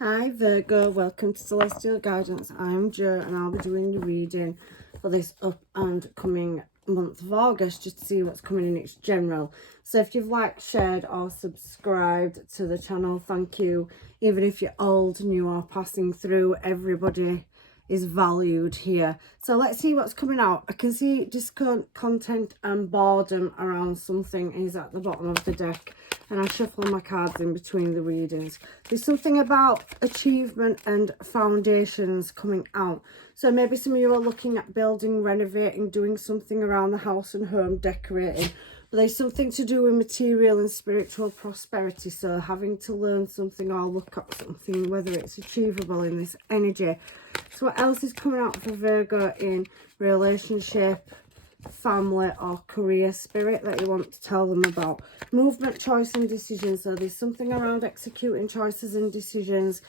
Hi Virgo, welcome to Celestial Guidance. I'm Jo and I'll be doing your reading for this up and coming month of August, just to see what's coming in its general. So if you've liked, shared or subscribed to the channel, thank you. Even if you're old, new or passing through, everybody is valued here. So let's see what's coming out. I can see discontent and boredom around something is at the bottom of the deck, and I shuffle my cards in between the readings. There's something about achievement and foundations coming out. So maybe some of you are looking at building, renovating, doing something around the house and home, decorating. But there's something to do with material and spiritual prosperity. So having to learn something or look at something, whether it's achievable in this energy. So what else is coming out for Virgo in relationship, family or career spirit that you want to tell them about? Movement, choice and decisions. So there's something around executing choices and decisions,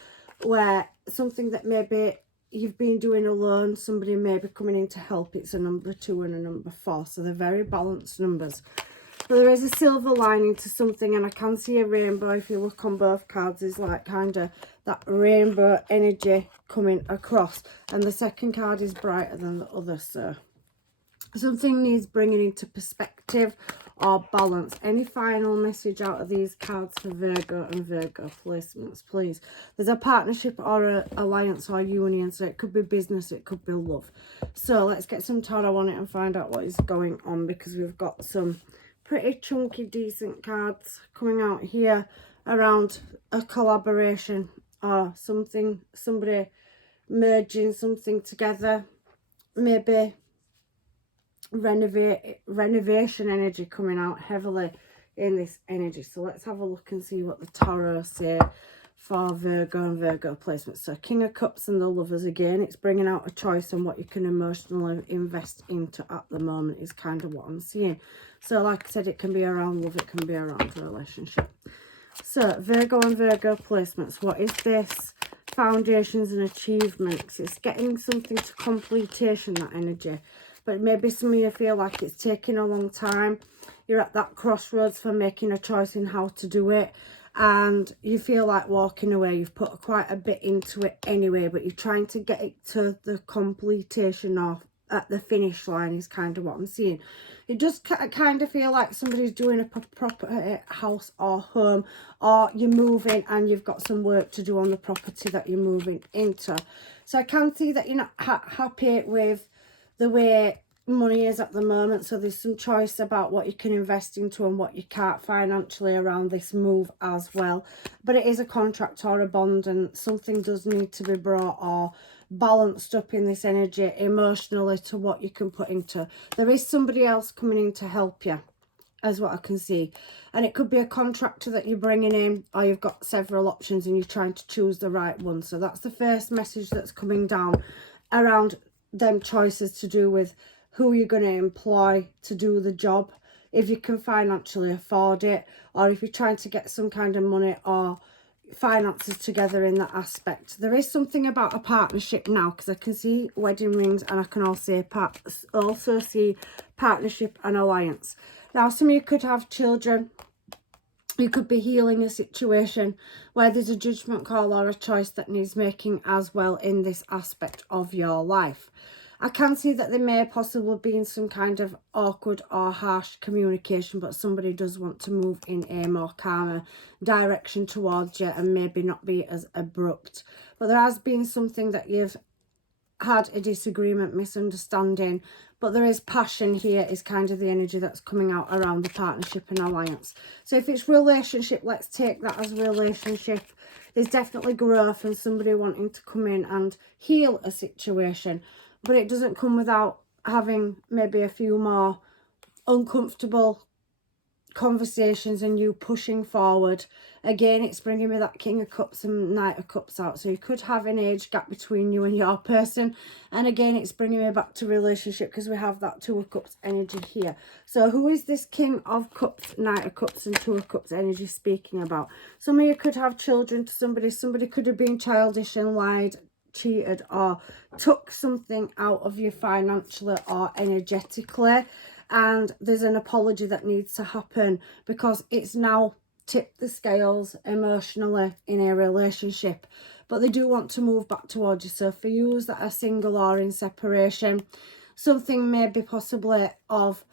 where something that maybe you've been doing alone, somebody may be coming in to help. It's a number 2 and a number 4, so they're very balanced numbers. But there is a silver lining to something, and I can see a rainbow. If you look on both cards, is like kind of that rainbow energy coming across, and the second card is brighter than the other. So something needs bringing into perspective or balance. Any final message out of these cards for Virgo and Virgo placements, please? There's a partnership or an alliance or union, so it could be business, it could be love. So let's get some tarot on it and find out what is going on, because we've got some pretty chunky, decent cards coming out here around a collaboration or something, somebody merging something together, maybe renovation energy coming out heavily in this energy. So let's have a look and see what the tarot say for Virgo and Virgo placements. So King of Cups and the Lovers again. It's bringing out a choice on what you can emotionally invest into at the moment is kind of what I'm seeing. So like I said, it can be around love, it can be around relationship. So Virgo and Virgo placements, what is this? Foundations and achievements. It's getting something to completion, that energy. But maybe some of you feel like it's taking a long time. You're at that crossroads for making a choice in how to do it, and you feel like walking away. You've put quite a bit into it anyway, but you're trying to get it to the completion of at the finish line is kind of what I'm seeing. It does kind of feel like somebody's doing a property, house or home, or you're moving and you've got some work to do on the property that you're moving into. So I can see that you're not happy with the way money is at the moment, so there's some choice about what you can invest into and what you can't financially around this move as well. But it is a contract or a bond, and something does need to be brought or balanced up in this energy emotionally to what you can put into. There is somebody else coming in to help you, as what I can see, and it could be a contractor that you're bringing in, or you've got several options and you're trying to choose the right one. So that's the first message that's coming down around them choices to do with who you're going to employ to do the job, if you can financially afford it, or if you're trying to get some kind of money or finances together in that aspect. There is something about a partnership now, because I can see wedding rings and I can also see partnership and alliance. Now some of you could have children. You could be healing a situation where there's a judgment call or a choice that needs making as well in this aspect of your life. I can see that there may possibly be in some kind of awkward or harsh communication, but somebody does want to move in a more calmer direction towards you and maybe not be as abrupt. But there has been something that you've had a disagreement, misunderstanding, but there is passion here is kind of the energy that's coming out around the partnership and alliance. So if it's relationship, let's take that as relationship. There's definitely growth and somebody wanting to come in and heal a situation, but it doesn't come without having maybe a few more uncomfortable conversations and you pushing forward. Again, it's bringing me that King of Cups and Knight of Cups out, so you could have an age gap between you and your person. And again, it's bringing me back to relationship, because we have that Two of Cups energy here. So who is this King of Cups, Knight of Cups and Two of Cups energy speaking about? Some of you could have children to somebody could have been childish and lied, cheated, or took something out of you financially or energetically, and there's an apology that needs to happen, because it's now tip the scales emotionally in a relationship, but they do want to move back towards you. So for you that are single or in separation, something maybe possibly of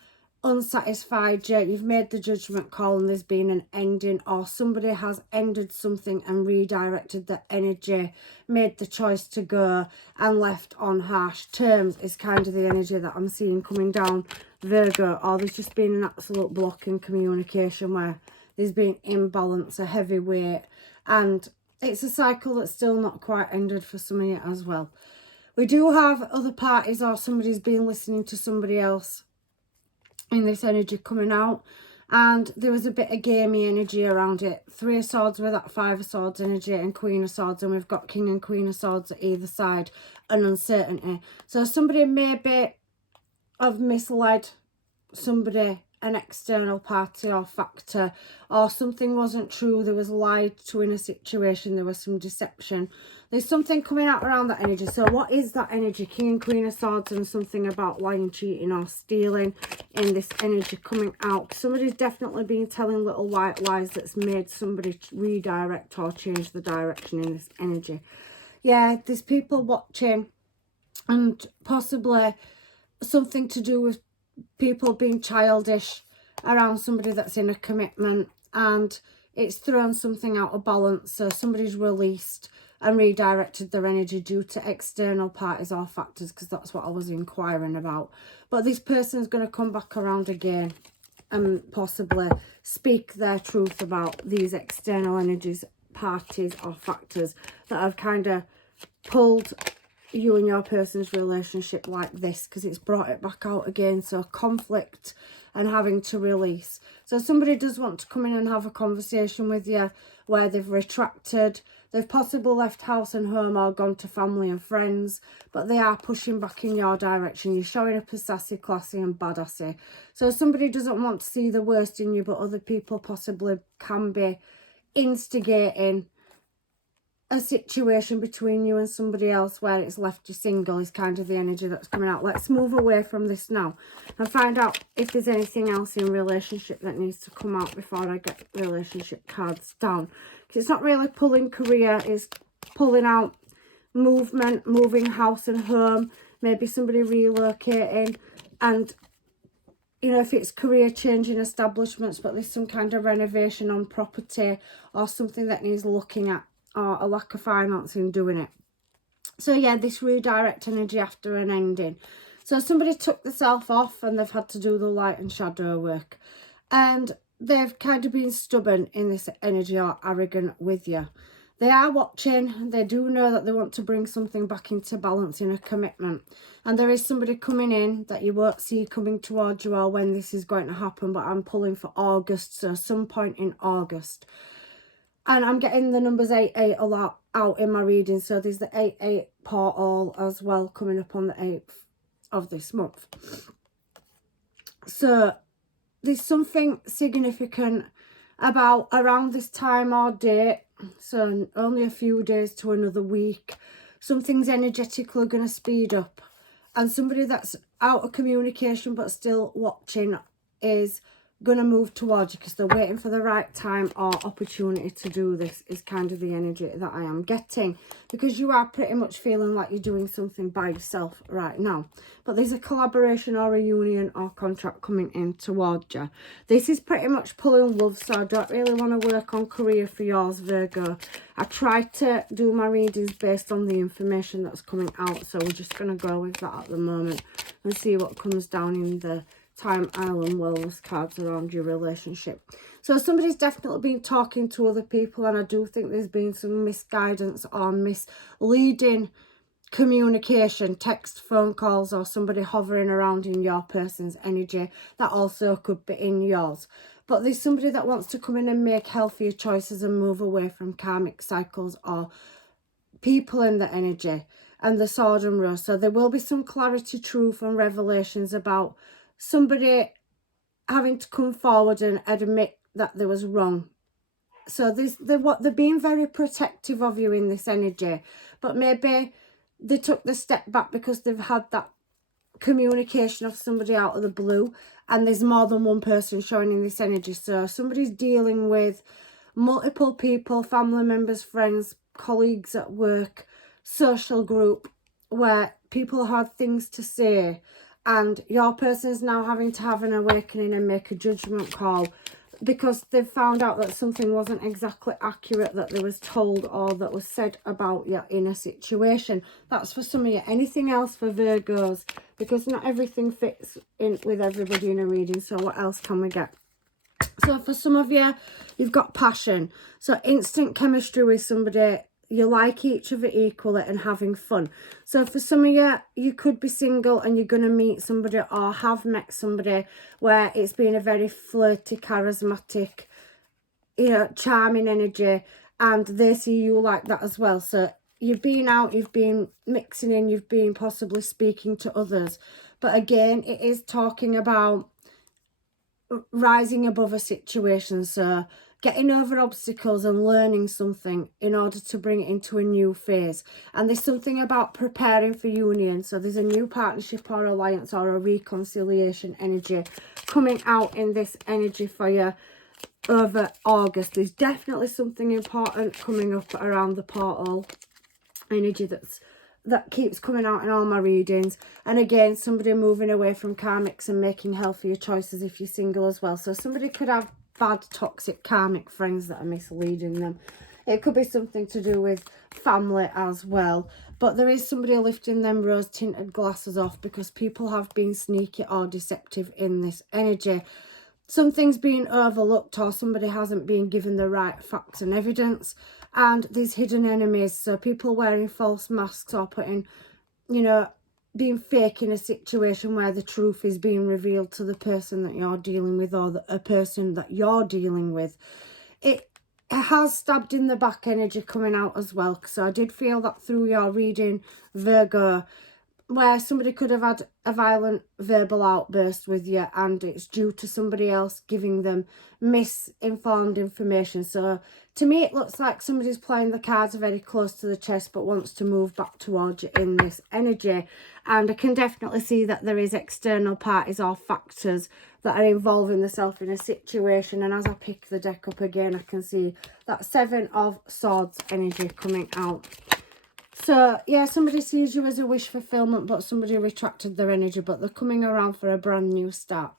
unsatisfied you, you've made the judgment call and there's been an ending, or somebody has ended something and redirected the energy, made the choice to go and left on harsh terms, is kind of the energy that I'm seeing coming down, Virgo. Or there's just been an absolute block in communication where there's been imbalance, a heavy weight, and it's a cycle that's still not quite ended for some of you as well. We do have other parties, or somebody's been listening to somebody else in this energy coming out, and there was a bit of gamey energy around it. 3 of Swords with that 5 of Swords energy and Queen of Swords, and we've got King and Queen of Swords at either side, and uncertainty. So somebody maybe have misled somebody, an external party or factor, or something wasn't true, there was lied to in a situation, there was some deception. There's something coming out around that energy. So what is that energy? King and Queen of Swords, and something about lying, cheating or stealing in this energy coming out. Somebody's definitely been telling little white lies that's made somebody redirect or change the direction in this energy. Yeah, there's people watching, and possibly something to do with people being childish around somebody that's in a commitment, and it's thrown something out of balance. So somebody's released and redirected their energy due to external parties or factors, because that's what I was inquiring about. But this person's going to come back around again and possibly speak their truth about these external energies, parties or factors that have kind of pulled you and your person's relationship like this, because it's brought it back out again. So conflict and having to release. So somebody does want to come in and have a conversation with you where they've retracted, they've possibly left house and home or gone to family and friends, but they are pushing back in your direction. You're showing up as sassy, classy and badassy. So somebody doesn't want to see the worst in you, but other people possibly can be instigating a situation between you and somebody else where it's left you single, is kind of the energy that's coming out. Let's move away from this now and find out if there's anything else in relationship that needs to come out before I get relationship cards down. Because it's not really pulling career, it's pulling out movement, moving house and home, maybe somebody relocating, and you know, if it's career changing establishments, but there's some kind of renovation on property or something that needs looking at, or a lack of financing doing it. So yeah, this redirect energy after an ending. So somebody took the self off and they've had to do the light and shadow work, and they've kind of been stubborn in this energy or arrogant with you. They are watching, they do know that they want to bring something back into balance in a commitment, and there is somebody coming in that you won't see coming towards you or when this is going to happen, but I'm pulling for August, so some point in August. And I'm getting the numbers 88 a lot out in my reading. So there's the 88 portal as well coming up on the 8th of this month. So there's something significant about around this time or date. So only a few days to another week. Something's energetically going to speed up. And somebody that's out of communication but still watching is going to move towards you because they're waiting for the right time or opportunity to do this, is kind of the energy that I am getting, because you are pretty much feeling like you're doing something by yourself right now, but there's a collaboration or a union or contract coming in towards you. This is pretty much pulling love, so I don't really want to work on career for yours, Virgo. I try to do my readings based on the information that's coming out, so we're just going to go with that at the moment and see what comes down in the Time Island Wellness cards around your relationship. So somebody's definitely been talking to other people, and I do think there's been some misguidance or misleading communication, text, phone calls, or somebody hovering around in your person's energy that also could be in yours. But there's somebody that wants to come in and make healthier choices and move away from karmic cycles or people in the energy and the Sword and Rose. So there will be some clarity, truth and revelations about somebody having to come forward and admit that there was wrong. So they're being very protective of you in this energy, but maybe they took the step back because they've had that communication of somebody out of the blue, and there's more than one person showing in this energy. So somebody's dealing with multiple people, family members, friends, colleagues at work, social group, where people had things to say, and your person is now having to have an awakening and make a judgment call because they've found out that something wasn't exactly accurate that they was told or that was said about you in a situation. That's for some of you. Anything else for Virgos? Because not everything fits in with everybody in a reading. So what else can we get? So for some of you, you've got passion. So instant chemistry with somebody. You like each other equally and having fun. So for some of you, you could be single and you're going to meet somebody or have met somebody where it's been a very flirty, charismatic, you know, charming energy, and they see you like that as well. So you've been out, you've been mixing in, you've been possibly speaking to others. But again, it is talking about rising above a situation. So getting over obstacles and learning something in order to bring it into a new phase. And there's something about preparing for union. So there's a new partnership or alliance or a reconciliation energy coming out in this energy for you over August. There's definitely something important coming up around the portal energy that keeps coming out in all my readings. And again, somebody moving away from karmics and making healthier choices if you're single as well. So somebody could have bad, toxic, karmic friends that are misleading them. It could be something to do with family as well. But there is somebody lifting them rose-tinted glasses off because people have been sneaky or deceptive in this energy. Something's been overlooked or somebody hasn't been given the right facts and evidence. And these hidden enemies, so people wearing false masks or putting, you know, being fake in a situation where the truth is being revealed to the person that you're dealing with or a person that you're dealing with. It has stabbed in the back energy coming out as well. So I did feel that through your reading, Virgo, where somebody could have had a violent verbal outburst with you and it's due to somebody else giving them misinformed information. So to me, it looks like somebody's playing the cards very close to the chest but wants to move back towards you in this energy. And I can definitely see that there is external parties or factors that are involving themselves in a situation. And as I pick the deck up again, I can see that Seven of Swords energy coming out. So, yeah, somebody sees you as a wish fulfillment, but somebody retracted their energy, but they're coming around for a brand new start.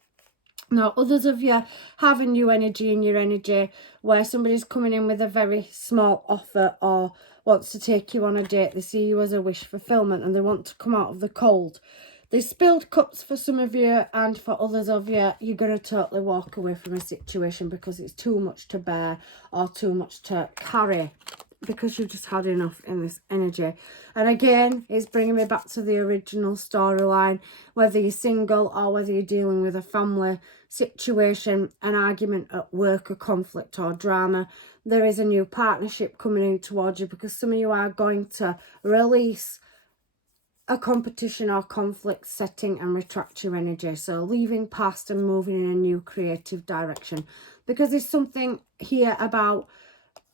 Now, others of you have a new energy in your energy where somebody's coming in with a very small offer or wants to take you on a date. They see you as a wish fulfillment and they want to come out of the cold. They spilled cups for some of you, and for others of you, you're going to totally walk away from a situation because it's too much to bear or too much to carry, because you've just had enough in this energy. And again, it's bringing me back to the original storyline, whether you're single or whether you're dealing with a family situation, an argument at work, a conflict or drama. There is a new partnership coming in towards you because some of you are going to release a competition or conflict setting and retract your energy. So leaving past and moving in a new creative direction, because there's something here about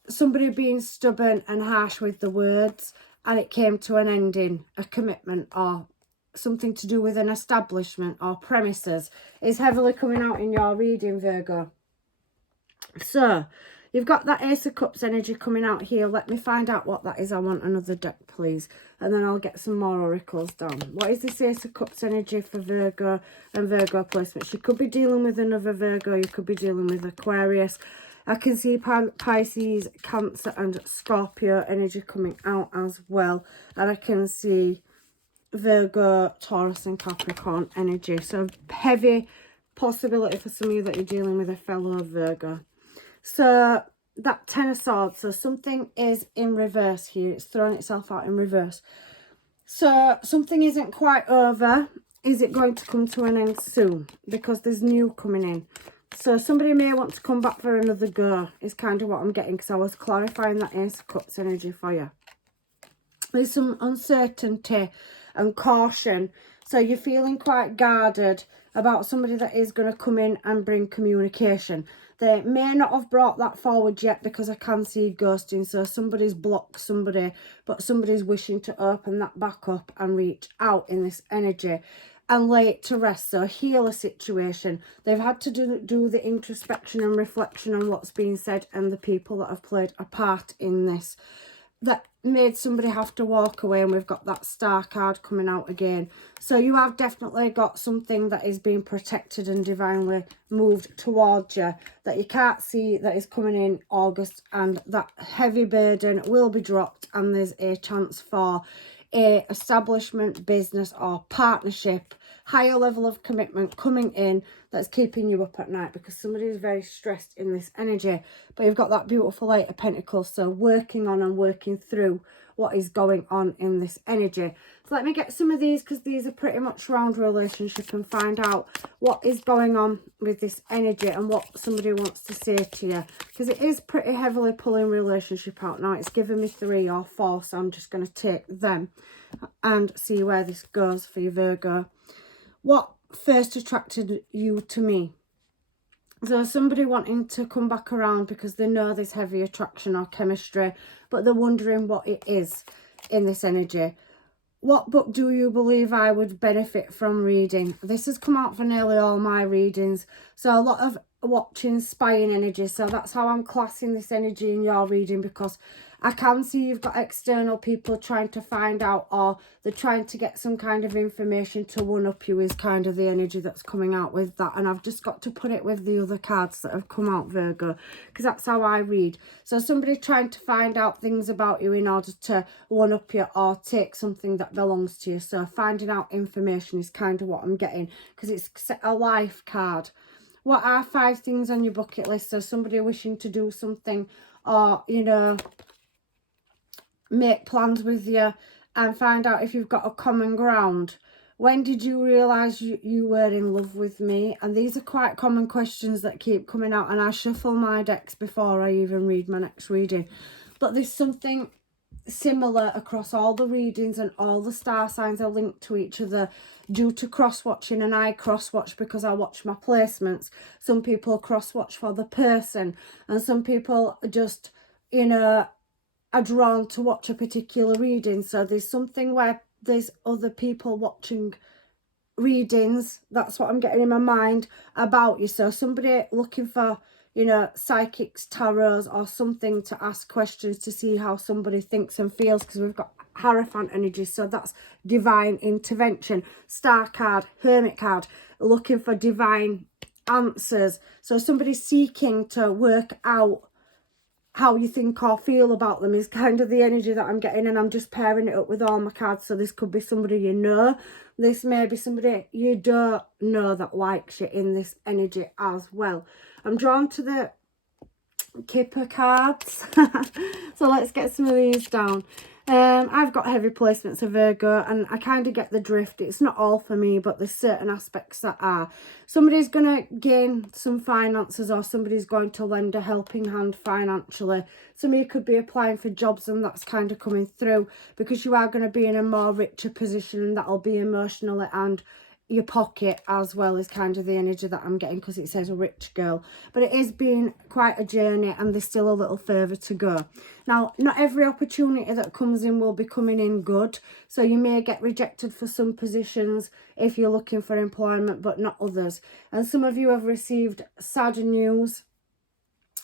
somebody being stubborn and harsh with the words and it came to an ending, a commitment or something to do with an establishment or premises is heavily coming out in your reading, Virgo. So you've got that Ace of Cups energy coming out here. Let me find out what that is. I want another deck, please, and then I'll get some more oracles down. What is this Ace of Cups energy for Virgo and Virgo placements? You could be dealing with another Virgo, you could be dealing with Aquarius. I can see Pisces, Cancer and Scorpio energy coming out as well. And I can see Virgo, Taurus and Capricorn energy. So heavy possibility for some of you that you're dealing with a fellow Virgo. So that Ten of Swords. So something is in reverse here. It's thrown itself out in reverse. So something isn't quite over. Is it going to come to an end soon? Because there's new coming in. So somebody may want to come back for another go is kind of what I'm getting, because I was clarifying that Ace of Cups energy for you. There's some uncertainty and caution. So you're feeling quite guarded about somebody that is going to come in and bring communication. They may not have brought that forward yet because I can see ghosting. So somebody's blocked somebody, but somebody's wishing to open that back up and reach out in this energy. and lay it to rest. So heal a situation. They've had to do the introspection and reflection on what's being said and the people that have played a part in this, that made somebody have to walk away. And we've got that Star card coming out again. So you have definitely got something that is being protected and divinely moved towards you that you can't see, that is coming in August, and that heavy burden will be dropped, and there's a chance for a establishment, business or partnership, higher level of commitment coming in that's keeping you up at night, because somebody is very stressed in this energy. But you've got that beautiful Eight of Pentacles, so working on and working through what is going on in this energy. So let me get some of these, because these are pretty much round relationship, and find out what is going on with this energy and what somebody wants to say to you, because it is pretty heavily pulling relationship out now. It's given me 3 or 4, so I'm just going to take them and see where this goes for you, Virgo. What first attracted you to me? So somebody wanting to come back around because they know there's heavy attraction or chemistry, but they're wondering what it is in this energy. What book do you believe I would benefit from reading? This has come out for nearly all my readings. So a lot of watching, spying energy. So that's how I'm classing this energy in your reading, because I can see you've got external people trying to find out, or they're trying to get some kind of information to one-up you, is kind of the energy that's coming out with that. And I've just got to put it with the other cards that have come out, Virgo, because that's how I read. So somebody trying to find out things about you in order to one-up you or take something that belongs to you. So finding out information is kind of what I'm getting, because it's a life card. What are 5 things on your bucket list? So somebody wishing to do something, or, you know, make plans with you and find out if you've got a common ground. When did you realise you were in love with me? And these are quite common questions that keep coming out, and I shuffle my decks before I even read my next reading. But there's something similar across all the readings, and all the star signs are linked to each other due to cross-watching, and I cross-watch because I watch my placements. Some people cross-watch for the person, and some people just, you know, are drawn to watch a particular reading. So there's something where there's other people watching readings. That's what I'm getting in my mind about you. So somebody looking for, you know, psychics, tarots or something to ask questions to see how somebody thinks and feels, because we've got Hierophant energy, so that's divine intervention. Star card, Hermit card, looking for divine answers. So somebody seeking to work out how you think or feel about them is kind of the energy that I'm getting, and I'm just pairing it up with all my cards. So this could be somebody you know, this may be somebody you don't know that likes you in this energy as well. I'm drawn to the Kipper cards. So let's get some of these down. I've got heavy placements of Virgo, and I kind of get the drift. It's not all for me, but there's certain aspects that are. Somebody's going to gain some finances, or somebody's going to lend a helping hand financially. Somebody could be applying for jobs, and that's kind of coming through, because you are going to be in a more richer position, and that'll be emotionally and your pocket as well, is kind of the energy that I'm getting, because it says a rich girl. But it is being quite a journey, and there's still a little further to go. Now, not every opportunity that comes in will be coming in good, so you may get rejected for some positions if you're looking for employment, but not others. And some of you have received sad news,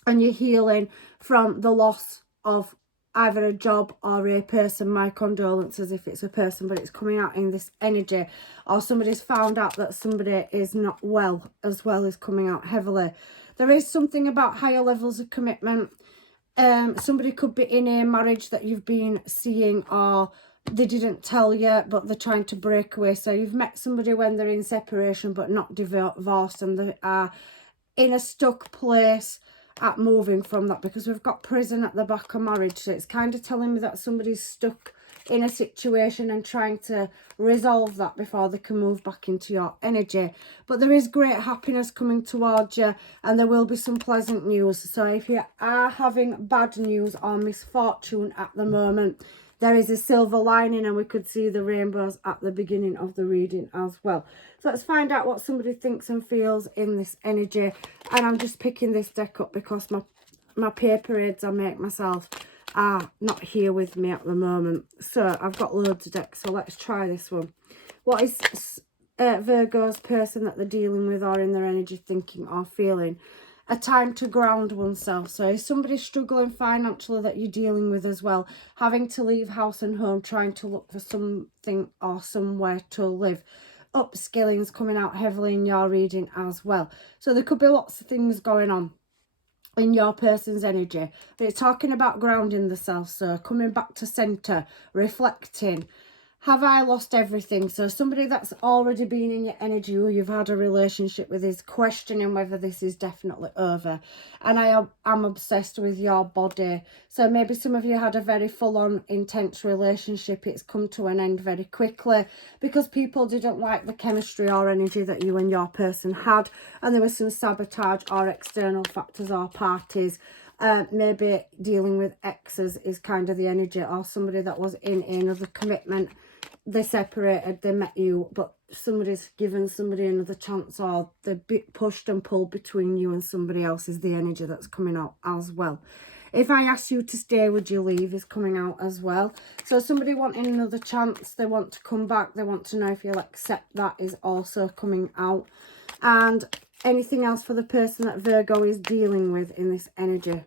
and you're healing from the loss of either a job or a person. My condolences if it's a person, but it's coming out in this energy. Or somebody's found out that somebody is not well as well, is coming out heavily. There is something about higher levels of commitment. Somebody could be in a marriage that you've been seeing, or they didn't tell you, but they're trying to break away. So you've met somebody when they're in separation but not divorced, and they are in a stuck place at moving from that, because we've got prison at the back of marriage. So it's kind of telling me that somebody's stuck in a situation and trying to resolve that before they can move back into your energy. But there is great happiness coming towards you, and there will be some pleasant news. So if you are having bad news or misfortune at the moment, there is a silver lining, and we could see the rainbows at the beginning of the reading as well. So let's find out what somebody thinks and feels in this energy. And I'm just picking this deck up because my paper aids I make myself are not here with me at the moment. So I've got loads of decks, so let's try this one. What is Virgo's person that they're dealing with or in their energy, thinking or feeling, a time to ground oneself. So if somebody's struggling financially that you're dealing with as well, having to leave house and home, trying to look for something or somewhere to live, upskilling's coming out heavily in your reading as well. So there could be lots of things going on in your person's energy, but it's talking about grounding the self. So coming back to center, reflecting, have I lost everything? So somebody that's already been in your energy, who you've had a relationship with, is questioning whether this is definitely over. And I'm obsessed with your body. So maybe some of you had a very full-on intense relationship. It's come to an end very quickly because people didn't like the chemistry or energy that you and your person had, and there was some sabotage or external factors or parties. Maybe dealing with exes is kind of the energy, or somebody that was in another commitment. They separated, they met you, but somebody's given somebody another chance, or they pushed and pulled between you and somebody else is the energy that's coming out as well. If I ask you to stay, would you leave, is coming out as well. So somebody wanting another chance, they want to come back, they want to know if you'll accept that, is also coming out. And anything else for the person that Virgo is dealing with in this energy.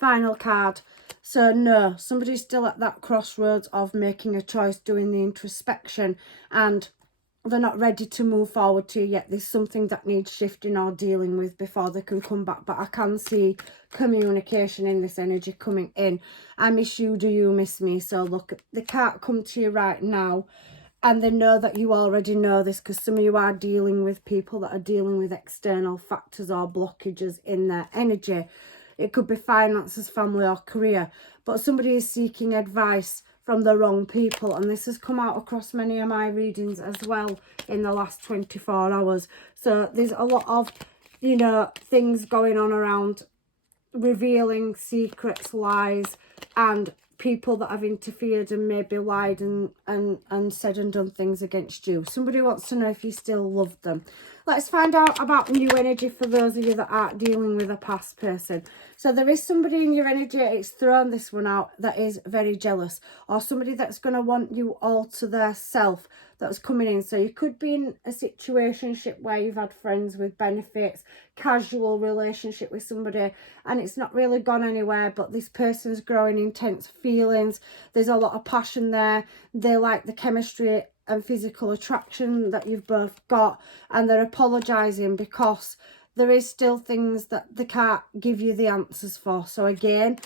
Final card. So no, somebody's still at that crossroads of making a choice, doing the introspection, and they're not ready to move forward to you yet. There's something that needs shifting or dealing with before they can come back. But I can see communication in this energy coming in. I miss you, do you miss me? So look, they can't come to you right now, and they know that you already know this, because some of you are dealing with people that are dealing with external factors or blockages in their energy. It could be finances, family or career, but somebody is seeking advice from the wrong people, and this has come out across many of my readings as well in the last 24 hours. So there's a lot of, you know, things going on around revealing secrets, lies, and people that have interfered and maybe lied and said and done things against you. Somebody wants to know if you still love them. Let's find out about new energy for those of you that aren't dealing with a past person. So there is somebody in your energy, it's thrown this one out, that is very jealous, or somebody that's going to want you all to their self, that's coming in. So you could be in a situationship where you've had friends with benefits, casual relationship with somebody, and it's not really gone anywhere, but this person's growing intense feelings. There's a lot of passion there. They like the chemistry and physical attraction that you've both got, and they're apologizing because there is still things that they can't give you the answers for. So again,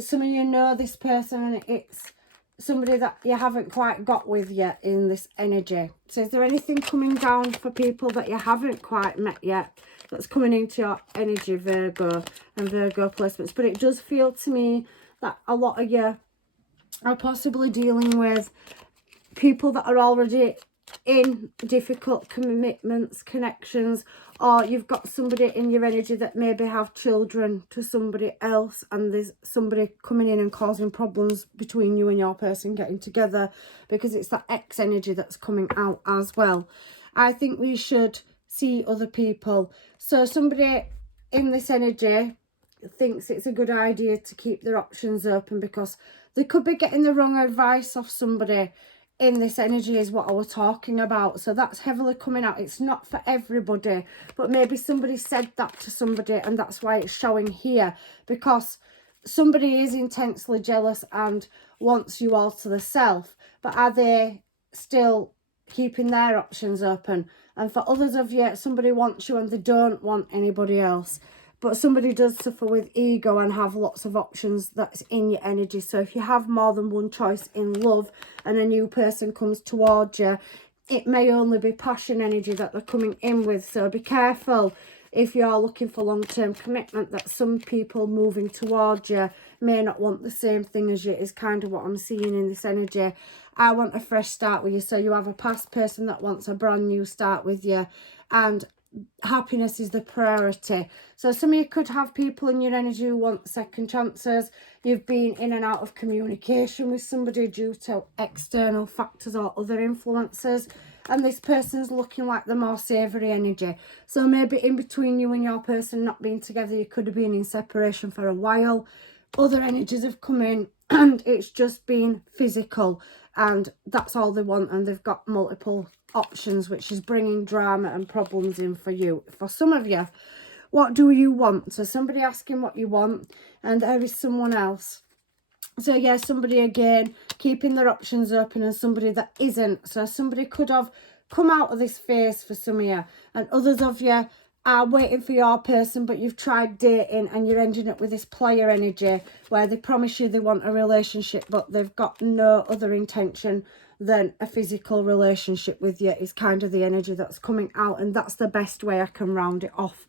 some of you know this person, and it's somebody that you haven't quite got with yet in this energy. So is there anything coming down for people that you haven't quite met yet that's coming into your energy, Virgo and Virgo placements? But it does feel to me that a lot of you are possibly dealing with people that are already in difficult commitments, connections, or you've got somebody in your energy that maybe have children to somebody else, and there's somebody coming in and causing problems between you and your person getting together, because it's that ex energy that's coming out as well. I think we should see other people. So somebody in this energy thinks it's a good idea to keep their options open, because they could be getting the wrong advice off somebody in this energy, is what I was talking about. So that's heavily coming out. It's not for everybody, but maybe somebody said that to somebody, and that's why it's showing here, because somebody is intensely jealous and wants you all to the self, but are they still keeping their options open? And for others of you, somebody wants you and they don't want anybody else. But somebody does suffer with ego and have lots of options that's in your energy. So if you have more than one choice in love and a new person comes towards you, it may only be passion energy that they're coming in with. So be careful if you're looking for long-term commitment, that some people moving towards you may not want the same thing as you, is kind of what I'm seeing in this energy. I want a fresh start with you. So you have a past person that wants a brand new start with you, and happiness is the priority. So some of you could have people in your energy who want second chances. You've been in and out of communication with somebody due to external factors or other influences, and this person's looking like the more savoury energy. So maybe in between you and your person not being together, you could have been in separation for a while. Other energies have come in and it's just been physical, and that's all they want, and they've got multiple options, which is bringing drama and problems in for you. For some of you, what do you want? So somebody asking what you want, and there is someone else. So yeah, somebody again keeping their options open, and somebody that isn't. So somebody could have come out of this phase for some of you, and others of you are waiting for your person, but you've tried dating and you're ending up with this player energy where they promise you they want a relationship, but they've got no other intention than a physical relationship with you, is kind of the energy that's coming out. And that's the best way I can round it off,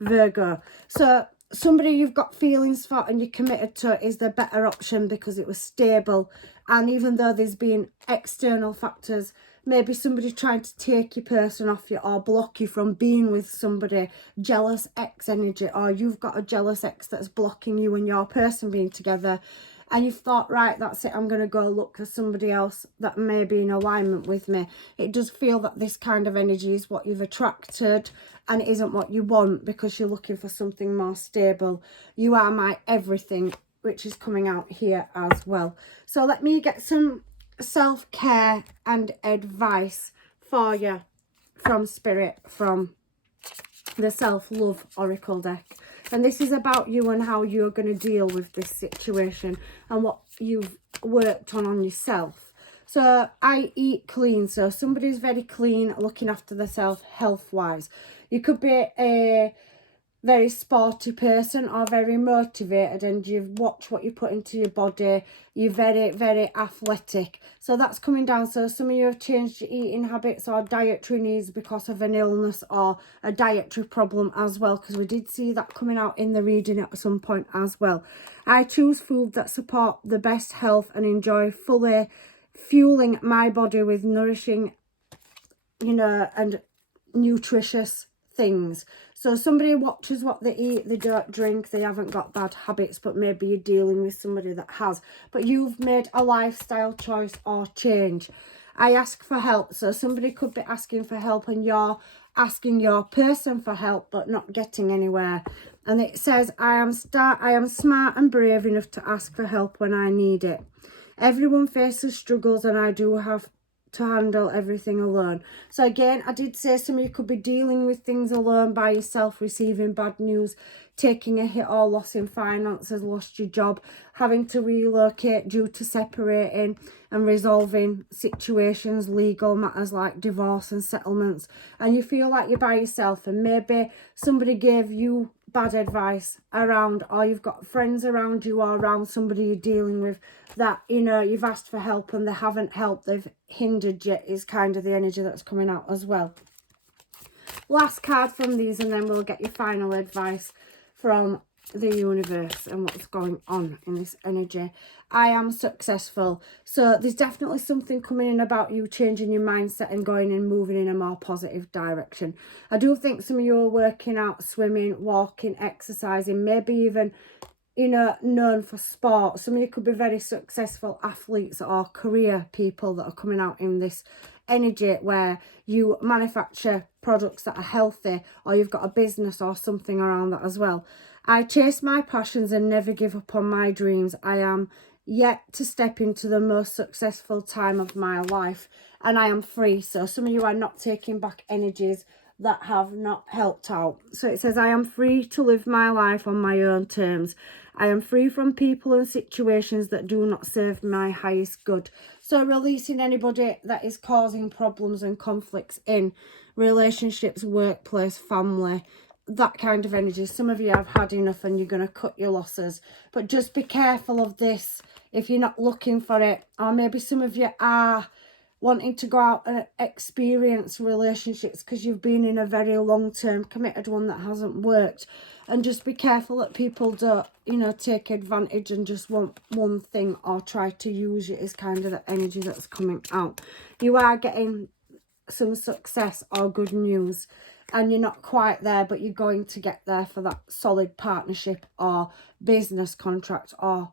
Virgo. So somebody you've got feelings for and you're committed to is the better option because it was stable. And even though there's been external factors, maybe somebody trying to take your person off you or block you from being with somebody, jealous ex energy, or you've got a jealous ex that's blocking you and your person being together, and you've thought, right, that's it, I'm going to go look for somebody else that may be in alignment with me. It does feel that this kind of energy is what you've attracted, and it isn't what you want because you're looking for something more stable. You are my everything, which is coming out here as well. So let me get some self-care and advice for you from Spirit, from the self-love oracle deck. And this is about you and how you're going to deal with this situation and what you've worked on yourself. So I eat clean. So somebody's very clean, looking after themselves health wise. You could be a very sporty person or very motivated, and you've watched what you put into your body. You're very, very athletic. So that's coming down. So some of you have changed your eating habits or dietary needs because of an illness or a dietary problem as well, because we did see that coming out in the reading at some point as well. I choose food that support the best health and enjoy fully fueling my body with nourishing, and nutritious things. So somebody watches what they eat, they don't drink, they haven't got bad habits, but maybe you're dealing with somebody that has. But you've made a lifestyle choice or change. I ask for help. So somebody could be asking for help and you're asking your person for help but not getting anywhere. And it says, I am smart and brave enough to ask for help when I need it. Everyone faces struggles and I do have to handle everything alone. So again, I did say some of you could be dealing with things alone by yourself, receiving bad news, taking a hit or loss in finances, lost your job, having to relocate due to separating and resolving situations, legal matters like divorce and settlements, and you feel like you're by yourself, and maybe somebody gave you bad advice around, or you've got friends around you or around somebody you're dealing with that, you've asked for help and they haven't helped, they've hindered you, is kind of the energy that's coming out as well. Last card from these, and then we'll get your final advice from the universe and what's going on in this energy. I am successful. So there's definitely something coming in about you changing your mindset and going and moving in a more positive direction. I do think some of you are working out, swimming, walking, exercising, maybe even known for sport. Some of you could be very successful athletes or career people that are coming out in this energy where you manufacture products that are healthy, or you've got a business or something around that as well. I chase my passions and never give up on my dreams. I am yet to step into the most successful time of my life, and I am free. So some of you are not taking back energies that have not helped out. So it says, I am free to live my life on my own terms. I am free from people and situations that do not serve my highest good. So releasing anybody that is causing problems and conflicts in relationships, workplace, family, that kind of energy. Some of you have had enough and you're going to cut your losses. But just be careful of this if you're not looking for it. Or maybe some of you are wanting to go out and experience relationships because you've been in a very long-term committed one that hasn't worked. And just be careful that people don't, take advantage and just want one thing or try to use it, is kind of the energy that's coming out. You are getting some success or good news, and you're not quite there, but you're going to get there for that solid partnership or business contract or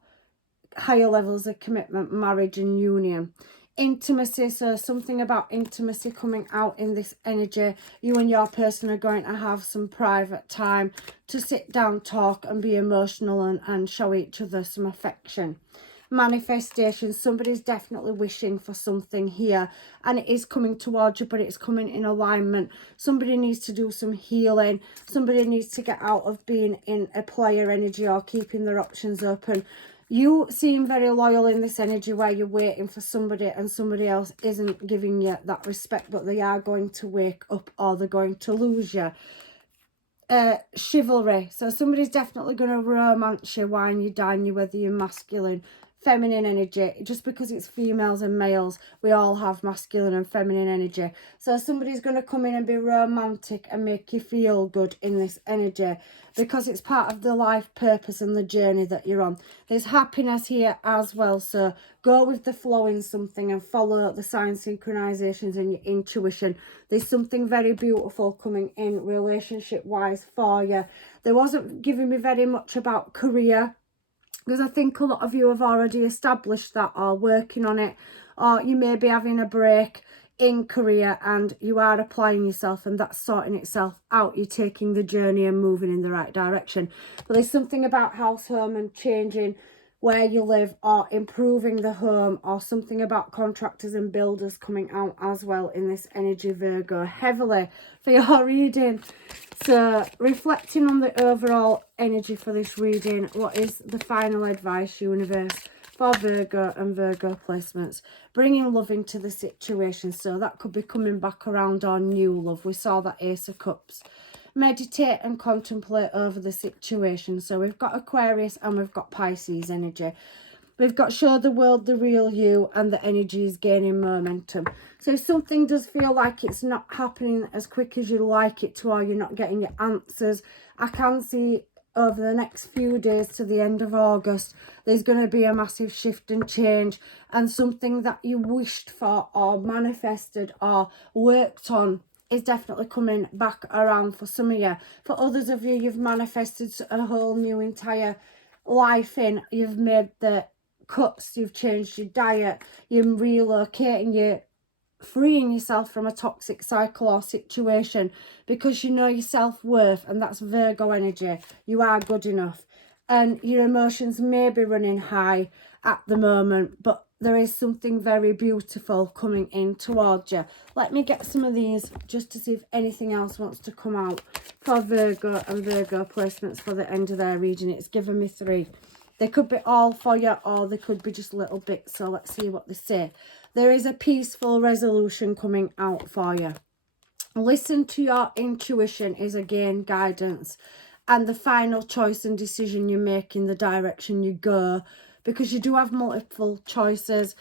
higher levels of commitment, marriage and union. Intimacy, so something about intimacy coming out in this energy. You and your person are going to have some private time to sit down, talk and be emotional and show each other some affection. manifestation. Somebody's definitely wishing for something here, and it is coming towards you, but it's coming in alignment. Somebody needs to do some healing. Somebody needs to get out of being in a player energy or keeping their options open. You seem very loyal in this energy where you're waiting for somebody and somebody else isn't giving you that respect, but they are going to wake up or they're going to lose you. Chivalry. So somebody's definitely going to romance you, wine you, dine you, whether you're masculine, feminine energy. Just because it's females and males, we all have masculine and feminine energy. So somebody's going to come in and be romantic and make you feel good in this energy, because it's part of the life purpose and the journey that you're on. There's happiness here as well, so go with the flow in something and follow the sign synchronizations and your intuition. There's something very beautiful coming in relationship wise for you. There wasn't giving me very much about career, because I think a lot of you have already established that or working on it, or you may be having a break in career and you are applying yourself and that's sorting itself out. You're taking the journey and moving in the right direction. But there's something about house, home and changing where you live or improving the home, or something about contractors and builders coming out as well in this energy, Virgo, heavily for your reading. So reflecting on the overall energy for this reading, what is the final advice, universe, for Virgo and Virgo placements? Bringing love into the situation. So that could be coming back around on new love. We saw that Ace of Cups. Meditate and contemplate over the situation. So we've got Aquarius and we've got Pisces energy. We've got show the world the real you, and the energy is gaining momentum. So if something does feel like it's not happening as quick as you like it to, or you're not getting your answers, I can see over the next few days to the end of August, there's going to be a massive shift and change, and something that you wished for or manifested or worked on is definitely coming back around for some of you. For others of you, you've manifested a whole new entire life in. You've made the cuts, you've changed your diet, you're relocating, you're freeing yourself from a toxic cycle or situation, because you know your self-worth, and that's Virgo energy. You are good enough, and your emotions may be running high at the moment, but there is something very beautiful coming in towards you. Let me get some of these just to see if anything else wants to come out for Virgo and Virgo placements for the end of their reading. It's given me 3. They could be all for you, or they could be just little bits. So let's see what they say. There is a peaceful resolution coming out for you. Listen to your intuition is again guidance. And the final choice and decision you make in the direction you go, because you do have multiple choices.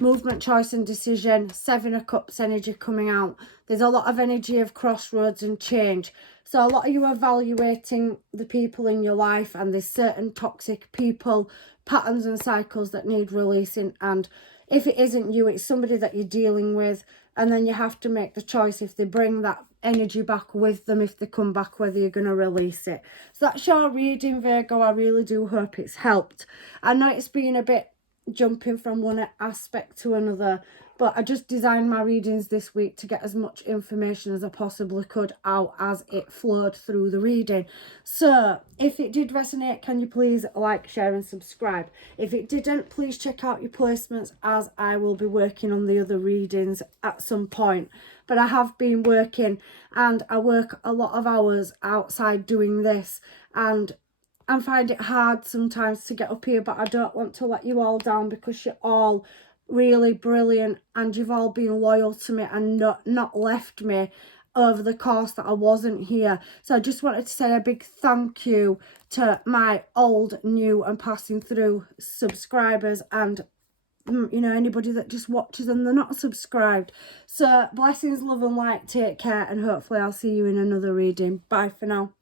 Movement, choice and decision. 7 of Cups energy coming out. There's a lot of energy of crossroads and change. So a lot of you are evaluating the people in your life, and there's certain toxic people, patterns and cycles that need releasing. And if it isn't you, it's somebody that you're dealing with, and then you have to make the choice if they bring that energy back with them, if they come back, whether you're going to release it. So that's your reading, Virgo. I really do hope it's helped. I know it's been a bit jumping from one aspect to another, but I just designed my readings this week to get as much information as I possibly could out as it flowed through the reading. So if it did resonate, can you please like, share and subscribe? If it didn't, please check out your placements, as I will be working on the other readings at some point. But I have been working, and I work a lot of hours outside doing this, and I find it hard sometimes to get up here, but I don't want to let you all down, because you're all really brilliant and you've all been loyal to me and not left me over the course that I wasn't here. So I just wanted to say a big thank you to my old, new and passing through subscribers, and you know, anybody that just watches and they're not subscribed. So blessings, love and light, take care, and hopefully I'll see you in another reading. Bye for now.